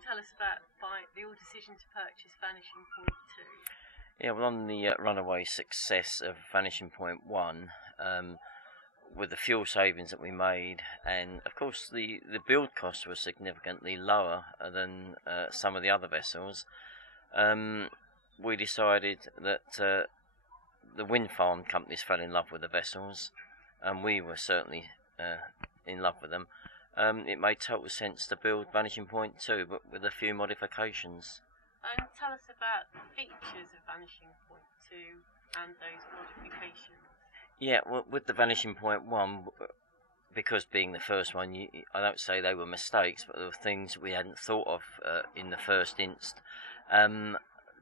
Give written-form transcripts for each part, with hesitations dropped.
tell us about your decision to purchase Vanishing Point 2. Yeah, well, on the runaway success of Vanishing Point 1, with the fuel savings that we made, and of course the build costs were significantly lower than some of the other vessels, we decided that the wind farm companies fell in love with the vessels, and we were certainly in love with them. It made total sense to build Vanishing Point 2, but with a few modifications. And tell us about the features of Vanishing Point 2 and those modifications. Yeah, well, with the Vanishing Point 1, because being the first one, I don't say they were mistakes, but there were things we hadn't thought of in the first inst.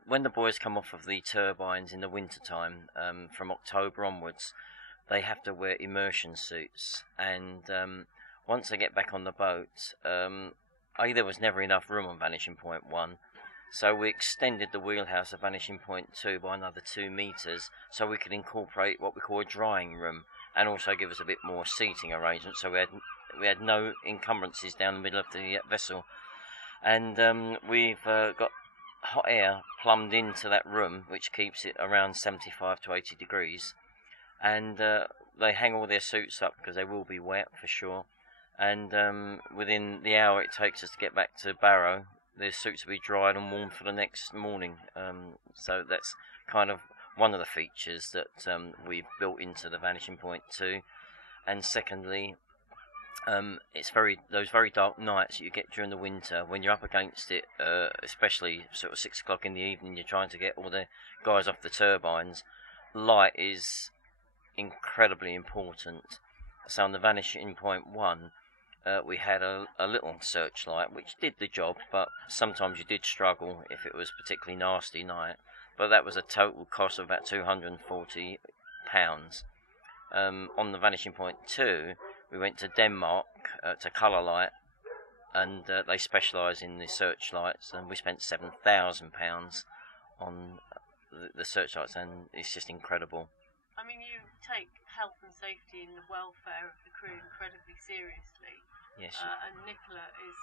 When the boys come off of the turbines in the winter time, from October onwards, they have to wear immersion suits, and once they get back on the boat, there was never enough room on Vanishing Point 1, so we extended the wheelhouse of Vanishing Point 2 by another 2 metres, so we could incorporate what we call a drying room, and also give us a bit more seating arrangement, so we had no encumbrances down the middle of the vessel. And we've got hot air plumbed into that room, which keeps it around 75 to 80 degrees, and they hang all their suits up because they will be wet for sure, and within the hour it takes us to get back to Barrow, their suits will be dried and warm for the next morning. So that's kind of one of the features that we've built into the Vanishing Point 2. And secondly, it's those very dark nights that you get during the winter when you're up against it, especially sort of 6 o'clock in the evening, you're trying to get all the guys off the turbines. Light is incredibly important. So on the Vanishing Point 1, we had a little searchlight which did the job, but sometimes you did struggle if it was a particularly nasty night. But that was a total cost of about £240. On the Vanishing Point 2, we went to Denmark to Colour Light, and they specialise in the searchlights, and we spent £7,000 on the searchlights, and it's just incredible. I mean, you take health and safety and the welfare of the crew incredibly seriously. Yes. And Nicola is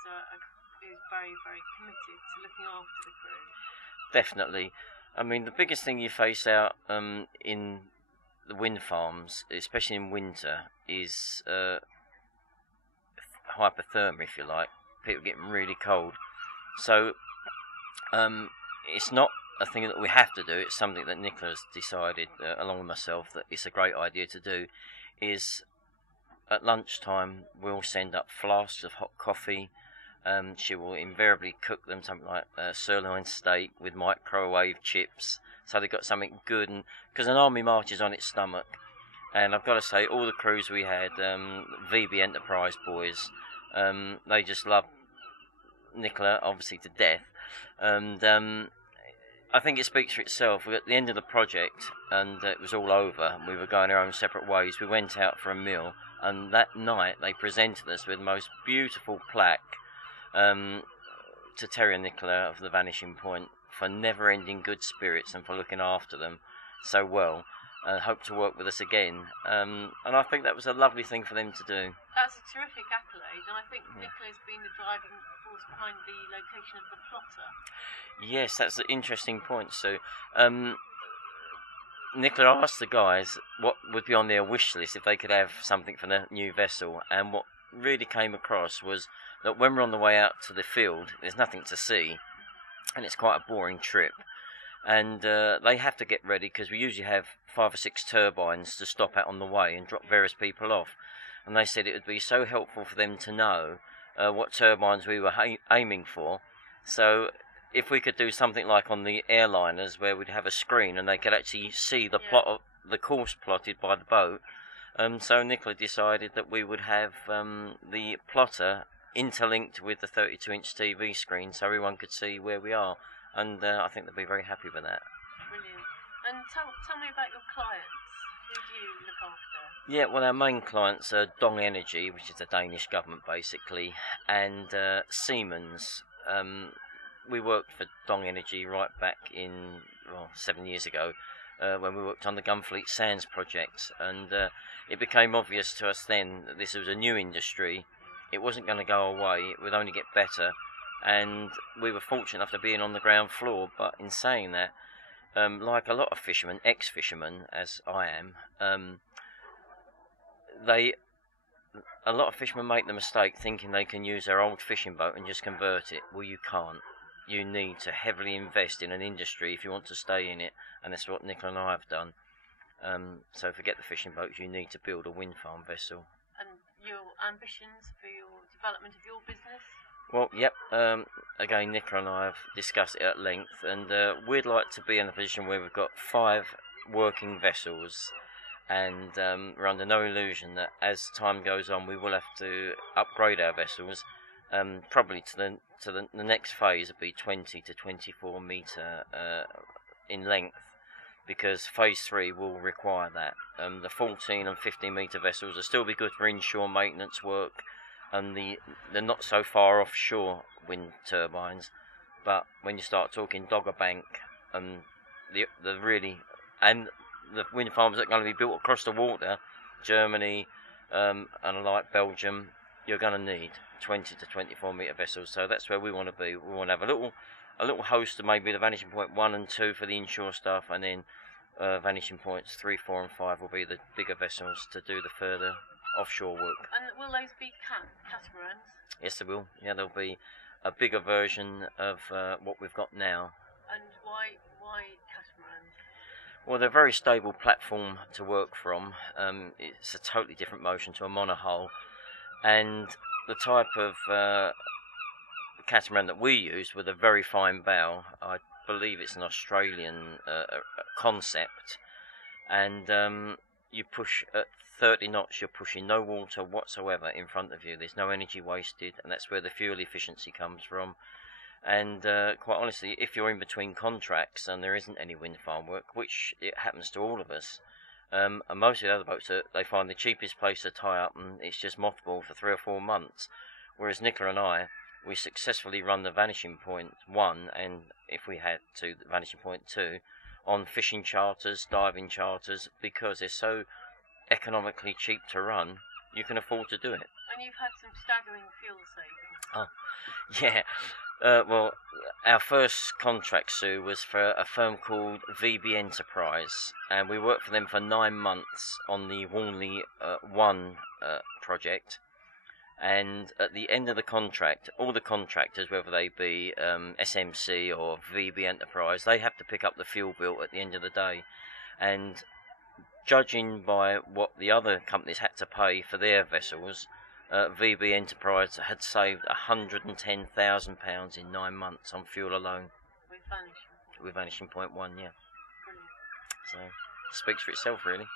very, very committed to looking after the crew. Definitely. I mean, the biggest thing you face out in the wind farms, especially in winter, is hypothermia, if you like. People getting really cold. So it's not a thing that we have to do. It's something that Nicola's decided, along with myself, that it's a great idea to do. Is at lunchtime we'll send up flasks of hot coffee. She will invariably cook them something like sirloin steak with microwave chips, so they've got something good. And because an army marches on its stomach, and I've got to say, all the crews we had, VB Enterprise boys, they just love Nicola obviously to death, and I think it speaks for itself. At the end of the project, and it was all over, and we were going our own separate ways, we went out for a meal, and that night they presented us with the most beautiful plaque to Terry and Nicola of the Vanishing Point for never-ending good spirits and for looking after them so well, and hope to work with us again. And I think that was a lovely thing for them to do. That's a terrific accolade, and I think Nicola's been the driving force behind the location of the plotter. Yes, that's an interesting point, Sue. Nicola asked the guys what would be on their wish list if they could have something for the new vessel, and what really came across was that when we're on the way out to the field, there's nothing to see, and it's quite a boring trip. And they have to get ready because we usually have 5 or 6 turbines to stop at on the way and drop various people off. And they said it would be so helpful for them to know what turbines we were aiming for. So if we could do something like on the airliners where we'd have a screen and they could actually see the plot of the course plotted by the boat. So Nicola decided that we would have the plotter interlinked with the 32-inch TV screen so everyone could see where we are. And I think they'll be very happy with that. Brilliant. And tell me about your clients. Who do you look after? Yeah, well, our main clients are Dong Energy, which is the Danish government, basically, and Siemens. We worked for Dong Energy right back in 7 years ago when we worked on the Gunfleet Sands project, and it became obvious to us then that this was a new industry. It wasn't going to go away. It would only get better. and we were fortunate enough to be in on the ground floor. But in saying that, like a lot of fishermen, ex-fishermen, as I am, a lot of fishermen make the mistake thinking they can use their old fishing boat and just convert it. Well, you can't. You need to heavily invest in an industry if you want to stay in it, and that's what Nicola and I have done. So forget the fishing boats, you need to build a wind farm vessel. And your ambitions for your development of your business? Well, yep, again, Nicola and I have discussed it at length, and we'd like to be in a position where we've got 5 working vessels, and we're under no illusion that as time goes on we will have to upgrade our vessels, probably to the next phase would be 20 to 24 metre in length, because phase 3 will require that. The 14 and 15 metre vessels will still be good for inshore maintenance work, and the not so far offshore wind turbines, but when you start talking Dogger Bank and the wind farms that are going to be built across the water, Germany and like Belgium, you're going to need 20 to 24 metre vessels. So that's where we want to be. We want to have a little host of maybe the Vanishing Point 1 and 2 for the inshore stuff, and then Vanishing Points 3, 4 and 5 will be the bigger vessels to do the further offshore work. And will those be catamarans? Yes, they will. Yeah, there'll be a bigger version of what we've got now. And why catamarans? Well, they're a very stable platform to work from. It's a totally different motion to a monohull, and the type of catamaran that we use with a very fine bow, I believe it's an Australian concept, and you push at 30 knots, you're pushing no water whatsoever in front of you. There's no energy wasted, and that's where the fuel efficiency comes from. And quite honestly, if you're in between contracts and there isn't any wind farm work, which it happens to all of us, and most of the other boats, they find the cheapest place to tie up, and it's just mothballed for 3 or 4 months. Whereas Nicola and I, we successfully run the Vanishing Point 1, and if we had to, the Vanishing Point 2, on fishing charters, diving charters, because they're so economically cheap to run, you can afford to do it. And you've had some staggering fuel savings. Oh, yeah. Well, our first contract, Sue, was for a firm called VB Enterprise, and we worked for them for 9 months on the Warnley 1 project. And at the end of the contract, all the contractors, whether they be SMC or VB Enterprise, they have to pick up the fuel bill at the end of the day. And judging by what the other companies had to pay for their vessels, VB Enterprise had saved £110,000 in 9 months on fuel alone. With Vanishing? With Vanishing Point 1, yeah. Brilliant. So, it speaks for itself, really.